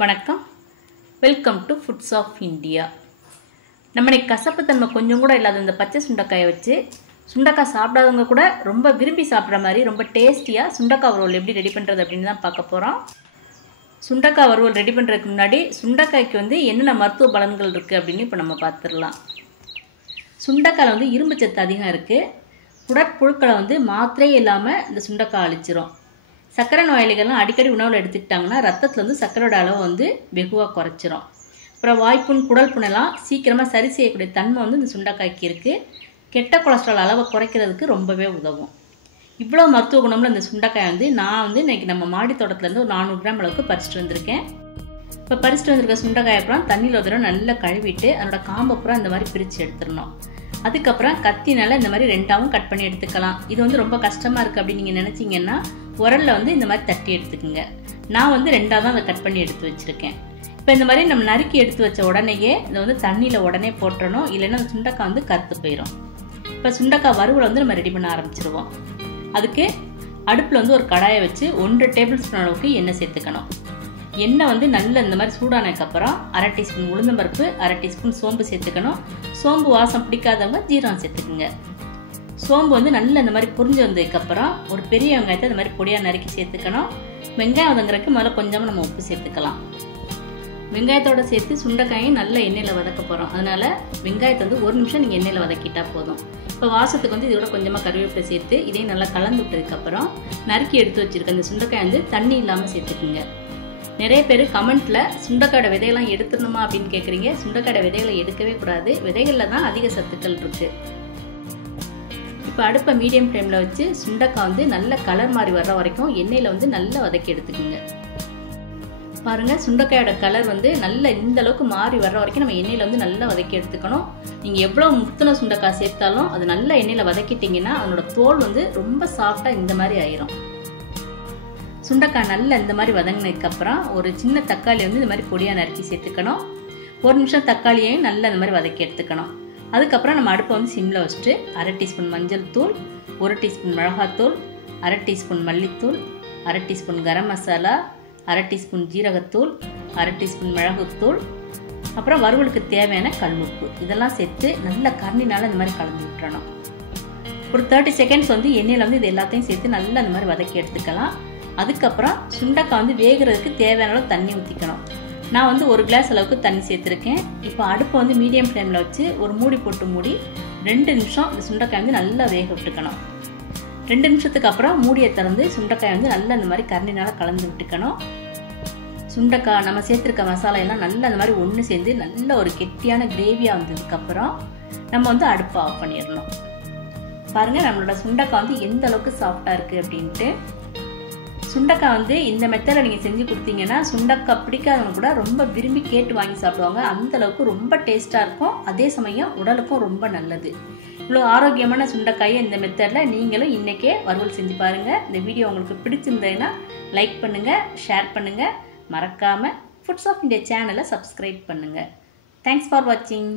வணக்கம். Welcome to foods of India. நம்ம கசப்பு தன்மை கொஞ்சம் கூட இல்லாத இந்த பச்சை சுண்டைக்காயை வச்சு சுண்டைக்காய் சாப்பிடாதவங்க கூட ரொம்ப விரும்பி சாப்பிட்ற மாதிரி ரொம்ப டேஸ்டியாக சுண்டைக்காய் வறுவல் எப்படி ரெடி பண்ணுறது அப்படின்னு தான் பார்க்க போகிறோம். சுண்டைக்காய் வறுவல் ரெடி பண்ணுறதுக்கு முன்னாடி சுண்டைக்காய்க்கு என்னென்ன மருத்துவ பலன்கள் இருக்குது அப்படின்னு இப்போ நம்ம பார்த்துடலாம். சுண்டைக்காயில் இரும்பு சத்து அதிகம் இருக்குது. உடற்புழுக்களை மாத்திரையே இல்லாமல் இந்த சுண்டைக்காய் அழிச்சிரும். சர்க்கரை நோயாளிகள்லாம் அடிக்கடி உணவில் எடுத்துக்கிட்டாங்கன்னா ரத்தத்தில் சர்க்கரையோட அளவு வெகுவாக குறைச்சிரும். அப்புறம் வாய்ப்புண் குடல் புண்ணெல்லாம் சீக்கிரமாக சரி செய்யக்கூடிய தன்மை இந்த சுண்டைக்காய்க்கு இருக்குது. கெட்ட கொலஸ்ட்ரால் அளவை குறைக்கிறதுக்கு ரொம்பவே உதவும். இவ்வளோ மருத்துவ குணம்ல இந்த சுண்டைக்காய் நான் இன்றைக்கி நம்ம மாடி தோட்டத்துலேருந்து ஒரு 400 கிராம் அளவுக்கு பறிச்சுட்டு வந்திருக்கேன். இப்போ பறிச்சுட்டு வந்திருக்க சுண்டைக்காய் அப்புறம் தண்ணியில் ஒரு தடவை நல்லா கழுவிட்டு அதனோட காம்பை அப்புறம் இந்த மாதிரி பிரித்து எடுத்துடணும். அதுக்கப்புறம் கத்தினால இந்த மாதிரி ரெண்டாவும் கட் பண்ணி எடுத்துக்கலாம். இது ரொம்ப கஷ்டமாக இருக்குது அப்படின்னு நீங்கள் நினச்சிங்கன்னா உரலில் இந்த மாதிரி தட்டி எடுத்துக்கோங்க. நான் ரெண்டாக தான் அதை கட் பண்ணி எடுத்து வச்சுருக்கேன். இப்போ இந்த மாதிரி நம்ம நறுக்கி எடுத்து வச்ச உடனேயே இதை தண்ணியில் உடனே போட்டுறணும். இல்லைன்னா அந்த சுண்டைக்காய் கருத்து போயிடும். இப்போ சுண்டைக்காய் வறுவலை நம்ம ரெடி பண்ண ஆரம்பிச்சிருவோம். அதுக்கு அடுப்பில் ஒரு கடாயை வச்சு 1 டேபிள் ஸ்பூன் அளவுக்கு எண்ணெய் சேர்த்துக்கணும். எண்ணெய் நல்ல இந்த மாதிரி சூடானதுக்கப்புறம் 1/2 டீஸ்பூன் உளுந்தம்பருப்பு, 1/2 டீஸ்பூன் சோம்பு சேர்த்துக்கணும். சோம்பு வாசம் பிடிக்காதவங்க ஜீரகம் சேர்த்துக்குங்க. சோம்பு நல்ல இந்த மாதிரி புரிஞ்சு வந்ததுக்கப்புறம் ஒரு பெரிய வெங்காயத்தை இந்த மாதிரி பொடியாக நறுக்கி சேர்த்துக்கணும். வெங்காயம் வதங்குறதுக்கு முதல்ல கொஞ்சமாக நம்ம உப்பு சேர்த்துக்கலாம். வெங்காயத்தோட சேர்த்து சுண்டைக்காயும் நல்ல எண்ணெயில் வதக்க போகிறோம். அதனால் வெங்காயத்தை 1 நிமிஷம் நீங்கள் எண்ணெயில் வதக்கிட்டா போதும். இப்போ வாசத்துக்கு இதோட கொஞ்சமாக கருவேப்பிலை சேர்த்து இதையும் நல்லா கலந்து விட்டதுக்கப்புறம் நறுக்கி எடுத்து வச்சுருக்க இந்த சுண்டைக்காய் தண்ணி இல்லாமல் சேர்த்துக்குங்க. நிறைய பேர் கமெண்ட்டில் சுண்டைக்காயோட விதையெல்லாம் எடுத்துடணுமா அப்படின்னு கேட்குறீங்க. சுண்டைக்காயோட விதைகளை எடுக்கவே கூடாது. விதைகளில் தான் அதிக சத்துக்கள் இருக்குது. இப்போ அடுப்பை மீடியம் ஃப்ளேமில் வச்சு சுண்டைக்காய் நல்ல கலர் மாதிரி வர்ற வரைக்கும் எண்ணெயில் நல்லா வதக்கி எடுத்துக்கோங்க. பாருங்கள், சுண்டைக்காயோட கலர் நல்ல இந்த அளவுக்கு மாறி வர்ற வரைக்கும் நம்ம எண்ணெயில் நல்லா வதக்கி எடுத்துக்கணும். நீங்கள் எவ்வளோ முத்தின சுண்டைக்காய் சேர்த்தாலும் அது நல்லா எண்ணெயில் வதக்கிட்டிங்கன்னா அதனோட தோல் ரொம்ப சாஃப்டாக இந்த மாதிரி ஆயிரும். சுண்டைக்காய் நல்லா இந்த மாதிரி வதங்கினதுக்கப்புறம் ஒரு சின்ன தக்காளி இந்த மாதிரி பொடியாக நறுக்கி சேர்த்துக்கணும். 1 நிமிஷம் தக்காளியையும் நல்லா இந்த மாதிரி வதக்கி எடுத்துக்கணும். அதுக்கப்புறம் நம்ம அடுப்பை சிம்மில் வச்சுட்டு 1/2 டீஸ்பூன் மஞ்சள் தூள், 1 டீஸ்பூன் மிளகாத்தூள், 1/2 டீஸ்பூன் மல்லித்தூள், 1/2 டீஸ்பூன் கரம் மசாலா, 1/2 டீஸ்பூன் ஜீரகத்தூள், 1/2 டீஸ்பூன் மிளகுத்தூள், அப்புறம் வறுவலுக்கு தேவையான கல்லுப்பு இதெல்லாம் சேர்த்து நல்லா கரண்டினால் இந்த மாதிரி கலந்து விட்டுறணும். ஒரு 30 செகண்ட்ஸ் எண்ணெயில் இது எல்லாத்தையும் சேர்த்து நல்லா இந்த மாதிரி வதக்கி எடுத்துக்கலாம். அதுக்கப்புறம் சுண்டைக்காய் வேகிறதுக்கு தேவையான அளவு தண்ணி ஊற்றிக்கணும். நான் 1 கிளாஸ் அளவுக்கு தண்ணி சேர்த்துருக்கேன். இப்போ அடுப்பை மீடியம் ஃப்ளேமில் வச்சு ஒரு மூடி போட்டு மூடி 2 நிமிஷம் இந்த சுண்டைக்காய் நல்லா வேக விட்டுக்கணும். 2 நிமிஷத்துக்கு அப்புறம் மூடியை திறந்து சுண்டைக்காய் நல்லா இந்த மாதிரி கரண்டினால் கலந்து விட்டுக்கணும். சுண்டைக்காய் நம்ம சேர்த்துருக்க மசாலா எல்லாம் நல்லா இந்த மாதிரி ஒன்று சேர்ந்து நல்ல ஒரு கெட்டியான கிரேவியாக வந்ததுக்கப்புறம் நம்ம அடுப்பை ஆஃப் பண்ணிடணும். பாருங்கள், நம்மளோட சுண்டைக்காய் எந்த அளவுக்கு சாஃப்டாக இருக்குது அப்படின்ட்டு. சுண்டைக்காய் இந்த மெத்தடில் நீங்கள் செஞ்சு கொடுத்தீங்கன்னா சுண்டைக்காய் பிடிக்காதவங்க கூட ரொம்ப விரும்பி கேட்டு வாங்கி சாப்பிடுவாங்க. அந்த அளவுக்கு ரொம்ப டேஸ்ட்டாக இருக்கும். அதே சமயம் உடலுக்கும் ரொம்ப நல்லது. இவ்வளோ ஆரோக்கியமான சுண்டைக்காயை இந்த மெத்தடில் நீங்களும் இன்றைக்கே வறுவல் செஞ்சு பாருங்கள். இந்த வீடியோ உங்களுக்கு பிடிச்சிருந்ததுன்னா லைக் பண்ணுங்கள், ஷேர் பண்ணுங்கள். மறக்காமல் ஃபுட்ஸ் ஆஃப் இந்தியா சேனலை சப்ஸ்கிரைப் பண்ணுங்கள். தேங்க்ஸ் ஃபார் வாட்சிங்.